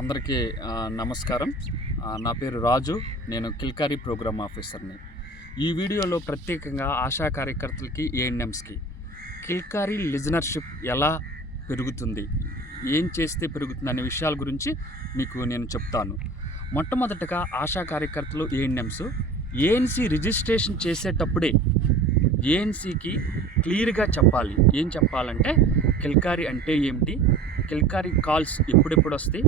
అందరికీ నమస్కారం. నా పేరు రాజు. నేను కిల్కారీ ప్రోగ్రామ్ ఆఫీసర్ని. ఈ వీడియోలో ప్రత్యేకంగా ఆశా కార్యకర్తలకి, ఏఎన్ఎంస్కి కిల్కారీ లిజనర్షిప్ ఎలా పెరుగుతుంది, ఏం చేస్తే పెరుగుతుంది అనే విషయాల గురించి మీకు నేను చెప్తాను. మొట్టమొదటగా ఆశా కార్యకర్తలు, ఏఎన్ఎంస్ ఏఎన్సీ రిజిస్ట్రేషన్ చేసేటప్పుడే ఏఎన్సీకి క్లియర్గా చెప్పాలి. ఏం చెప్పాలంటే కిల్కారీ అంటే ఏమిటి, కిల్కారీ కాల్స్ ఎప్పుడెప్పుడు వస్తాయి,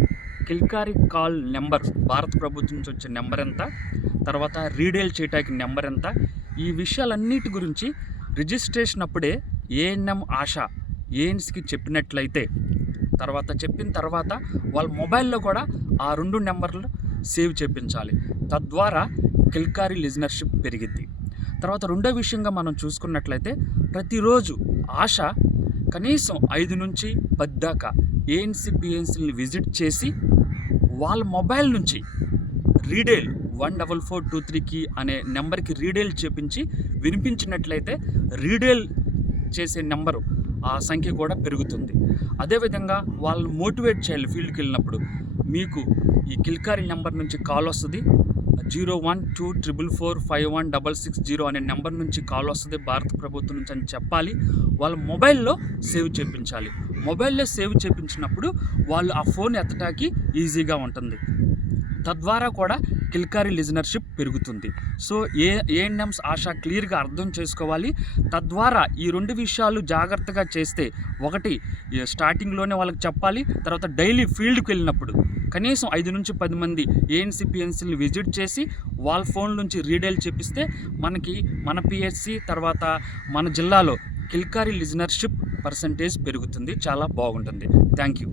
కిల్కారీ కాల్ నెంబర్ భారత ప్రభుత్వం నుంచి వచ్చే నెంబర్ ఎంత, తర్వాత రీడేల్ చేయటానికి నెంబర్ ఎంత, ఈ విషయాలన్నిటి గురించి రిజిస్ట్రేషన్ అప్పుడే ఏఎన్ఎం ఆశా ఏఎన్సీకి చెప్పినట్లయితే చెప్పిన తర్వాత వాళ్ళ మొబైల్లో కూడా ఆ 2 నెంబర్లు సేవ్ చేయించాలి. తద్వారా కిల్కారీ లిజనర్షిప్ పెరిగిద్ది. తర్వాత రెండో విషయంగా మనం చూసుకున్నట్లయితే ప్రతిరోజు ఆశ కనీసం 5 నుంచి 10 దాకా ఏఎన్సీ పిఎన్సీని విజిట్ చేసి వాళ్ళ మొబైల్ నుంచి రీడేల్ 14423 అనే నెంబర్కి రీడేల్ చేపించి వినిపించినట్లయితే రీడేల్ చేసే నెంబరు ఆ సంఖ్య కూడా పెరుగుతుంది. అదేవిధంగా వాళ్ళని మోటివేట్ చేయాలి. ఫీల్డ్కి వెళ్ళినప్పుడు మీకు ఈ కిల్కారీ నెంబర్ నుంచి కాల్ వస్తుంది, 0124451660 అనే నెంబర్ నుంచి కాల్ వస్తుంది భారత ప్రభుత్వం నుంచి అని చెప్పాలి. వాళ్ళ మొబైల్లో సేవ్ చేయించాలి. మొబైల్లో సేవ్ చేయించినప్పుడు వాళ్ళు ఆ ఫోన్ ఎత్తడానికి ఈజీగా ఉంటుంది. తద్వారా కూడా కిల్కారీ లిజనర్షిప్ పెరుగుతుంది. సో ఏఎన్ఎంస్ ఆశా క్లియర్గా అర్థం చేసుకోవాలి. తద్వారా ఈ 2 విషయాలు జాగ్రత్తగా చేస్తే, ఒకటి స్టార్టింగ్లోనే వాళ్ళకి చెప్పాలి, తర్వాత డైలీ ఫీల్డ్కి వెళ్ళినప్పుడు కనీసం 5 నుంచి 10 మంది ఏఎన్సీ పిఎన్సీని విజిట్ చేసి వాళ్ళ ఫోన్ నుంచి రీడేల్ చేపిస్తే మనకి మన పిహెచ్సి తర్వాత మన జిల్లాలో కిల్కారీ లిజనర్షిప్ పర్సంటేజ్ పెరుగుతుంది. చాలా బాగుంటుంది. Thank you.